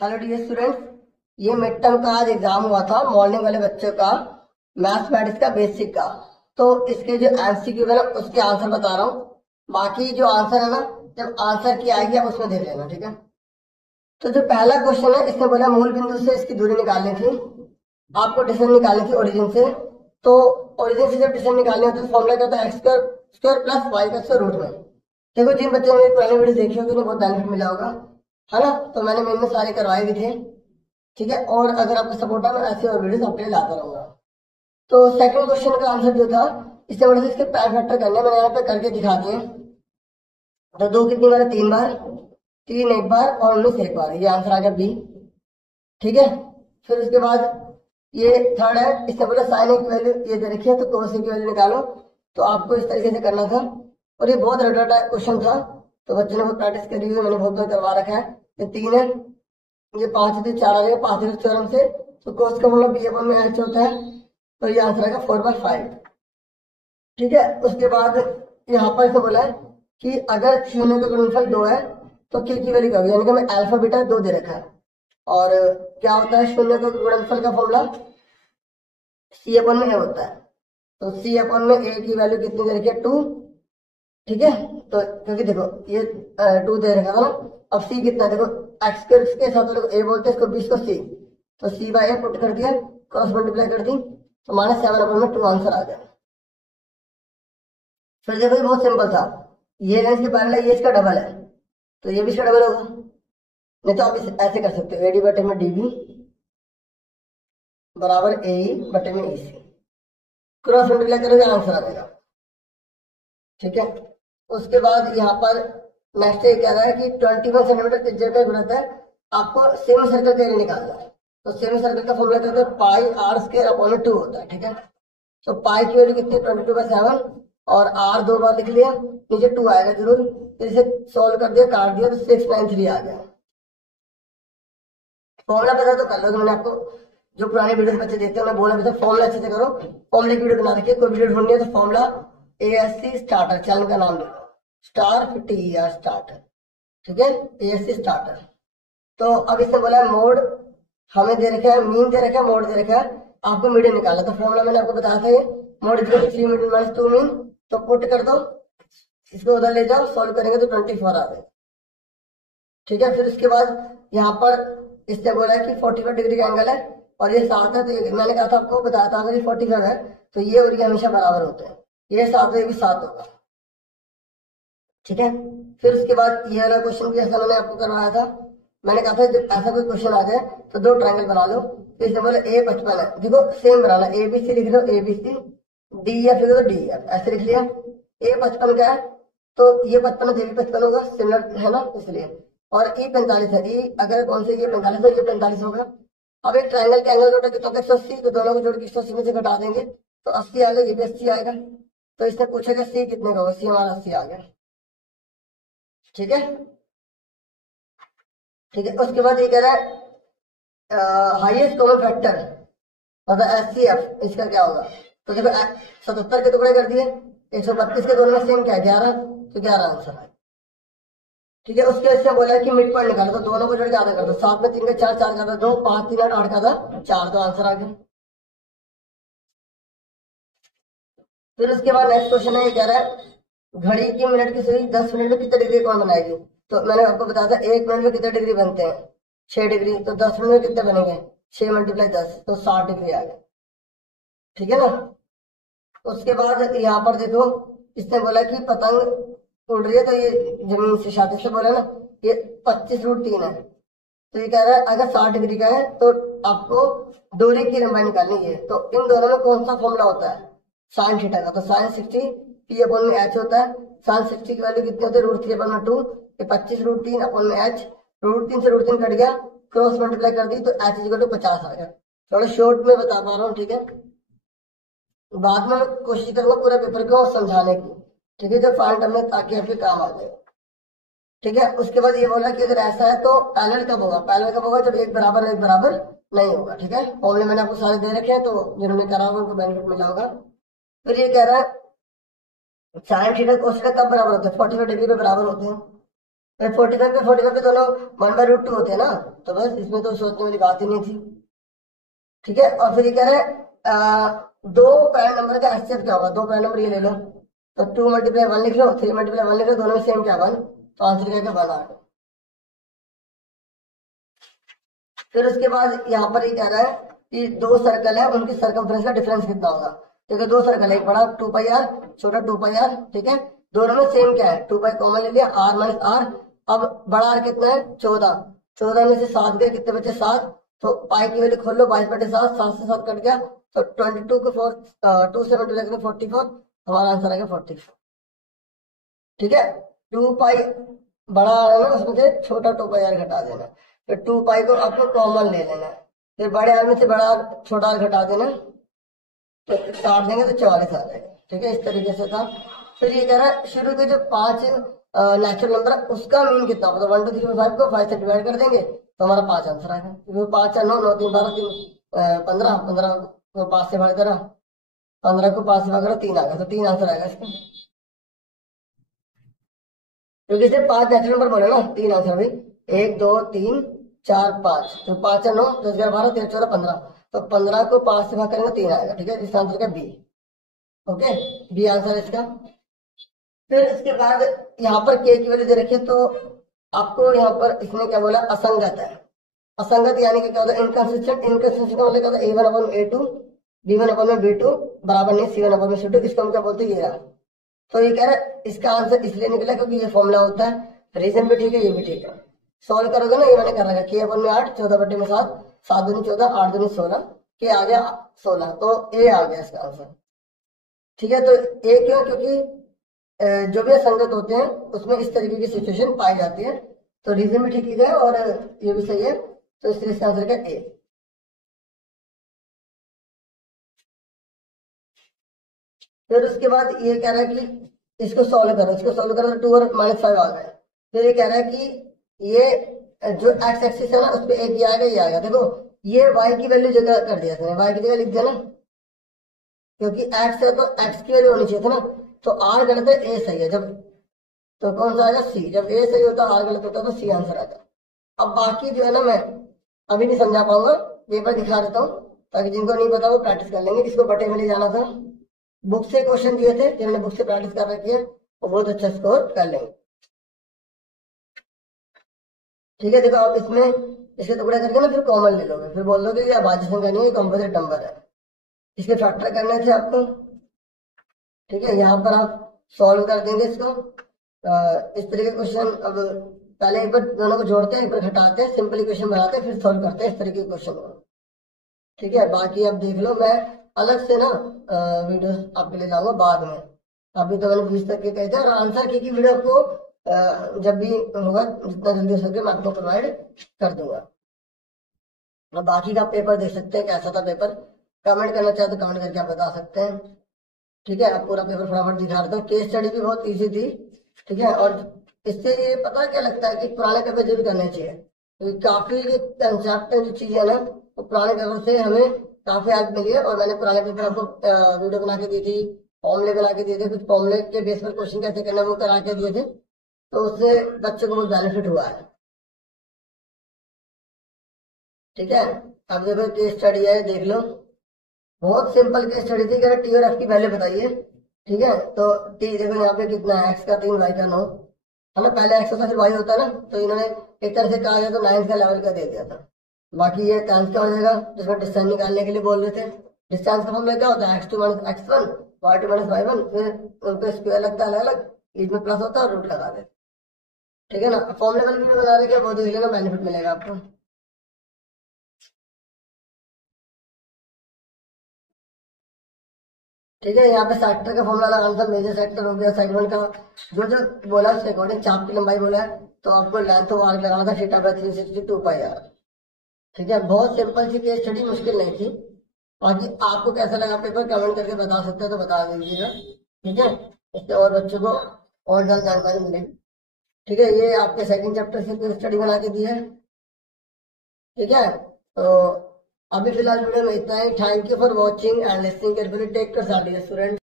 Hello dear students, ये mid term का आज एग्जाम हुआ था मॉर्निंग वाले बच्चों का मैथमेटिक्स का बेसिक का। तो इसके जो एमसीक्यू है ना उसके आंसर बता रहा हूँ। बाकी जो आंसर है ना, जब आंसर की आएगी आप उसमें देख लेना, ठीक है। तो जो पहला क्वेश्चन है इसने बोला मूल बिंदु से इसकी दूरी निकालनी थी, आपको डिस्टेंस निकालनी थी ओरिजिन से। तो ओरिजिन से जब डिस्टेंस निकालनी होती है तो फॉर्मूला क्या होता है, एक्स स्क्वायर प्लस वाई का स्क्वायर रूट में। देखो जिन बच्चों ने पुरानी वीडियो देखी होगी उन्हें बहुत बेनिफिट मिला होगा, है ना। तो मैंने मेन में सारे करवाए भी थे, ठीक है। और अगर आपको सपोर्ट है मैं ऐसे और वीडियोस आपके लिए लाता रहूंगा। तो सेकंड क्वेश्चन का आंसर जो था, इससे बड़े से इसके प्राइम फैक्टर करने मैंने यहाँ पे करके दिखा दिए। तो दो कितनी बार है, 3 बार, 3 एक बार और 19 एक बार, ये आंसर आ गया बी, ठीक है। फिर उसके बाद ये थर्ड है, इससे बोला साइन की वैल्यू ये दे रखी है तो कोस की वैल्यू निकालो। तो आपको इस तरीके से करना था और ये बहुत रटा क्वेश्चन था, तो बच्चों ने बहुत प्रैक्टिस करी हुई है, मैंने बहुत बार करवा रखा है। ये 3 है, ये 5 थे, 4 आ गए पाइथागोरस थ्योरम से। तो कोस का मतलब बी अपॉन में एच होता है, तो ये आंसर आएगा 4/5, ठीक है। उसके बाद यहाँ पर इसे बोला है कि अगर शून्य का गुणनफल 2 है तो के की वैल्यू क्या होगी, यानी कि हमें अल्फा बीटा 2 दे रखा है। और क्या होता है शून्य का गुणनफल का फॉर्मूला सी अपॉन में ए होता है। तो सी अपॉन में ए की वैल्यू कितनी दे रखी है, 2, ठीक है। तो क्योंकि देखो ये 2 दे रखा था ना, अब सी कितना है देखो, एक्स के साथ देखो ए बोलते हैं इसको, बीस को सी, तो सी बाय ए पुट कर दिया, क्रॉस मल्टीप्लाई कर दी, तो -7 अपॉन में 2 आंसर आ गया। फिर देखो ये बहुत सिंपल था, ये लेंस के पैरेलल है, ये इसका डबल है, तो ये भी इसका डबल होगा। नहीं तो आप इसे ऐसे कर सकते हो, एडी बटे में डीबी बराबर ए बटे में ईसी, क्रॉस मल्टीप्लाई करोगे आंसर आ जाएगा, ठीक है। उसके बाद यहाँ पर नेक्स्ट ये कह रहा है कि 21 सेंटीमीटर त्रिज्या का गुणित है, आपको सेमी सर्कल का एरिया निकालना है। तो सेमी सर्कल का फॉर्मूला क्या होता है, पाई आर स्क्वायर अपॉन 2 होता है, ठीक है। तो पाई की वैल्यू कितनी है, 22/7, और आर 2 बार लिख लिया, नीचे 2 आएगा जरूर। फिर इसे सोल्व कर दिया, काट दिया, तो 693 आ गया। फॉर्मूला पता तो कर लो, तो मैंने आपको जो पुराने वीडियो बच्चे देखते हैं मैं बोला था फॉर्मूला अच्छे से करो। फॉर्मूले की वीडियो बना रखिए, कोई वीडियो ढूंढनी है तो फॉर्मूला ASC स्टार्टर, चैनल का नाम देखो, स्टार 50 स्टार्टर, ठीक है, ASC स्टार्टर। तो अब इससे बोला है मोड हमें दे रखा है, मीन दे रखा है, मोड दे रखा है, आपको मीडियन निकालना। तो फॉर्मूला मैंने आपको बताया था, ये मोड 3 मीडियन माइनस 2 मीन, तो पुट कर दो, इसको उधर ले जाओ, सॉल्व करेंगे तो 24 आ गए, ठीक है। फिर उसके बाद यहाँ पर इससे बोला है कि 45 डिग्री का एंगल है और ये 7 है, तो ये मैंने कहा था आपको बताया था अगर ये 45 है तो ये और ये हमेशा बराबर होते हैं, ये 7 है ये भी 7 होगा, ठीक है। फिर उसके बाद ये वाला क्वेश्चन भी ऐसा मैंने आपको करवाया था, मैंने कहा था जब ऐसा कोई क्वेश्चन आ जाए तो 2 ट्रायंगल बना लो। तो इसमें बोला A55 है, देखो सेम बनाना, ABC लिख लो, ABC, DEF लिख दो, DEF ऐसे लिख लिया। A55 क्या है, तो ये 55 है, ये भी 55 होगा, सिमिलर है ना इसलिए। और E45 है, E अगर कौन से ये 45 है, ये 45 होगा। अब एक ट्रायंगल के एंगल जोड़ कितना 180, तो दोनों को जोड़ के 180 में से घटा देंगे तो 80 आएगा, ये भी 80 आएगा। तो इसने पूछेगा C कितने का होगा, C हमारा 80 आ गया, ठीक है, ठीक है। उसके बाद ये कह रहा है हाईएस्ट कॉमन फैक्टर मतलब HCF, इसका क्या होगा। तो देखो 77 के टुकड़े कर दिए, 132 के दोनों में सेम क्या है 11, तो 11 आंसर है, ठीक है। उसके इससे बोला है कि मिड पॉइंट निकालो, तो दोनों को जोड़ के आधा कर दो, 7 में 3 का 4, 4 का था 2, 5 3 8 8 का था 4, तो आंसर आ गया। फिर उसके बाद नेक्स्ट क्वेश्चन है, ये कह रहा है घड़ी की मिनट की सुई 10 मिनट में कितने डिग्री कौन बनाएगी। तो मैंने आपको बताया था 1 मिनट में कितने डिग्री बनते हैं, 6 डिग्री, तो 10 मिनट में कितने बनेंगे, 6 × 10, तो 60 डिग्री आ गया, ठीक है ना। उसके बाद यहाँ पर देखो इसने बोला कि पतंग उड़ रही है, तो ये जमीन से शादी से बोला ना, ये 25√3 है। तो ये कह रहा है अगर 60 डिग्री का है तो आपको डोरी की लंबाई निकालनी है। तो इन दोनों में कौन सा फॉर्मूला होता है, साइन थीटा का। तो साइन 60 P अपॉन में H होता है, साइन 60 की वैल्यू कितनी होती है, √3 अपॉन में 2, ये 25√3 अपॉन में H, √3 से √3 कट गया, क्रॉस मल्टीप्लाई कर दी तो H = 50 आ गया। थोड़ा शॉर्ट में बता पा रहा हूँ, ठीक है। बाद में मैं कोशिश करूंगा पूरा पेपर को समझाने की, ठीक है, जो फाइनल टर्म में, ताकि आपके काम आ जाए, ठीक है। उसके बाद ये बोला कि अगर ऐसा है तो पैरेलल कब होगा, पैरेलल कब होगा जब एक बराबर एक बराबर नहीं होगा, ठीक है। फॉर्मूले मैंने आपको सारे दे रखे हैं, तो जिन्होंने करा होगा उनको बेनिफिट मिला होगा। फिर ये कह रहा है साइन थीटा कोस थीटा कब बराबर होते हैं, 45 डिग्री पे बराबर होते हैं। 45 पे 45 पे दोनों 1/√2 होते हैं ना, तो बस इसमें तो सोचने वाली बात ही नहीं थी। ठीक है, और फिर ये कह रहे हैं दो प्राइम नंबर का एचसीएफ क्या होगा, दो प्राइम नंबर ये ले लो, तो 2 × 1 लिख लो, 3 × 1 लिख लो, दोनों में सेम क्या 1, तो आंसर क्या 1 आ गया। फिर उसके बाद यहाँ पर ये कह रहा है कि दो सर्कल है, उनकी सरकमफ्रेंस का डिफरेंस कितना होगा। देखो दो सर्कल है, एक बड़ा 2πr, छोटा 2πr, ठीक है, दोनों में सेम क्या है, 2π कॉमन ले लिया, r - r। अब बड़ा r कितना है 14, 14 में से 7 गए, कितने बचे 7, तो पाई की वैल्यू खोल लो, 22/7, 7 से 7 कट गया, तो 22 को 4 2 से मल्टीप्लाई करें 44, हमारा आंसर आ गया 44। ठीक है, 2π बड़ा आ रहा है ना, उसमें से छोटा 2πr घटा देना, फिर 2π को आपको कॉमन ले लेना है, फिर बड़े आर में से बड़ा आर छोटा आर घटा देना, तो काट देंगे तो 44 आ जाएगा। ठीक है, इस तरीके से था। फिर ये कह रहा है शुरू के जो 5 नेचुरल नंबर है उसका मीन कितना होगा, तो 1 2 3 4 5 को 5 से डिवाइड कर देंगे तो हमारा 5 आंसर आएगा, क्योंकि 5 4 9 9 3 12 3 15, 15 को 5 से भाग करा, 15 को 5 से भाग करा, 3 आ गया, तो 3 आंसर आएगा इसका, क्योंकि इसे 5 नेचुरल नंबर बोले ना, 3 आंसर भाई, 1 2 3 4 5, तो 5 4 9 10 11 12 13 14 15, तो 15 को 5 से भाग करेंगे 3 आएगा। ठीक है, इसका आंसर क्या बी। ओके, बी आंसर है इसका। फिर इसके बाद यहाँ पर के की वैल्यू दे रखी है, तो आपको यहाँ पर इसने क्या बोला, असंगत है। असंगत यानी कि क्या होता है, इनकंसिस्टेंट। इनकंसिस्टेंट का मतलब क्या होता है, A1/A2 B1/B2 बराबर नहीं C1/C2, इसको हम क्या बोलते हैं, ये रहा। तो ये कह रहा है इसका आंसर इसलिए निकला क्योंकि ये फॉर्मूला होता है, रीजन भी ठीक है, ये भी ठीक है। सॉल्व करोगे ना, ये मैंने कर रखा है, K/8 14/7, 7 दूनी 14, 8 दूनी 16, के आ गया 16, तो ए आ गया इसका आंसर। ठीक है, तो ए क्यों, क्योंकि जो भी असंगत होते हैं उसमें इस तरीके की सिचुएशन पाई जाती है, तो रीजन भी ठीक लिखा है और ये भी सही है, तो इसलिए इसका आंसर क्या ए। फिर उसके बाद ये कह रहा है कि इसको सॉल्व करो, इसको सॉल्व करो तो 2 और -5 आ गए। फिर ये कह रहा है कि ये जो एक्स एक्सिस है ना उस पर एक ये आएगा, ये आएगा। देखो ये y की वैल्यू जगह कर दिया था, y की जगह लिख दिया ना, क्योंकि x है तो x की वैल्यू होनी चाहिए था ना, तो r गलत है a सही है, जब तो कौन सा आएगा सी, जब a सही होता r गलत होता तो सी आंसर आता। अब बाकी जो है ना मैं अभी नहीं समझा पाऊंगा, पेपर दिखा देता हूँ ताकि जिनको नहीं पता वो प्रैक्टिस कर लेंगे। इसको बटे में ले जाना था, बुक से क्वेश्चन दिए थे, जिन्होंने बुक से प्रैक्टिस कर रखी है वो बहुत अच्छा स्कोर कर लेंगे। ठीक है, देखो आप इसमें इसके टुकड़े करके ना फिर कॉमन ले लोगे, फिर बोल दोगे ये अभाज्य संख्या नहीं है, कंपोजिट नंबर है, इसके फैक्टर करने थे आपको। ठीक है, यहाँ पर आप सॉल्व कर देंगे इसको, इस तरीके क्वेश्चन। अब पहले एक बार दोनों को जोड़ते हैं, एक बार घटाते हैं, सिंपल इक्वेशन बनाते हैं, फिर सॉल्व करते हैं इस तरीके के क्वेश्चन को। ठीक है, बाकी आप देख लो, मैं अलग से ना वीडियो आपके लिए लाऊंगा बाद में, अभी तो मैंने 20 तक के कहे थे, और आंसर की वीडियो आपको जब भी होगा जितना जल्दी हो सके मैं आपको प्रोवाइड कर दूंगा। और बाकी का पेपर देख सकते हैं कैसा था पेपर, कमेंट करना चाहे तो कमेंट करके आप बता सकते हैं। ठीक है, अब पूरा पेपर फटाफट दिखा देता हूँ, केस स्टडी भी बहुत इजी थी। ठीक है, और इससे ये पता क्या लगता है कि पुराने पेपर जरूर करने चाहिए, क्योंकि काफी जो कंसेप्ट जो चीज है ना वो पुराने पेपर से हमें काफी हेल्प मिली है। और मैंने पुराने पेपर आपको वीडियो बना के दी थी, फॉर्मूले बना के दिए थे, कुछ फॉर्मूले के बेस पर क्वेश्चन कैसे करना है वो करा के दिए थे, तो उससे बच्चों को बहुत बेनिफिट हुआ है। ठीक है, अब देखो केस स्टडी है, देख लो, बहुत सिंपल केस स्टडी थी। कह टी और एफ की वैल्यू बताइए। ठीक है, तो टी देखो यहाँ पे कितना है, एक्स का 3 वाई का 9 है ना, पहले एक्स होता फिर वाई होता है ना, तो इन्होंने एक तरह से कहा गया तो 9 का लेवल का दे दिया था। बाकी ये टेंस का हो जाएगा, जिसमें डिस्टेंस निकालने के लिए बोल रहे थे। डिस्टेंस का फॉर्मूला क्या होता है, x2 - x1 y2 - y1, फिर उनका स्क्वायर लगता है अलग अलग, बीच में प्लस होता है और रूट लगा देते। ठीक है ना, फॉर्मूले वाली वीडियो बना रहे वो देख लेना, बेनिफिट मिलेगा आपको। ठीक है, यहाँ पे सेक्टर का फॉर्मूला लगाना था, मेजर सेक्टर हो गया, सेगमेंट का जो जो बोला उसके अकॉर्डिंग, चाप की लंबाई बोला है तो आपको लेंथ ऑफ आर्क लगाना था θ/362πr। ठीक है, बहुत सिंपल सी केस स्टडी, मुश्किल नहीं थी। बाकी आपको कैसा लगा पेपर कमेंट करके बता सकते हैं तो बता दीजिएगा। ठीक है, इससे और बच्चों को और ज्यादा जानकारी मिलेगी। ठीक है, ये आपके सेकंड चैप्टर से केस स्टडी बना के दी है। ठीक है, तो अभी फिलहाल वीडियो में इतना ही। Thank you for watching and listening carefully. Take care student.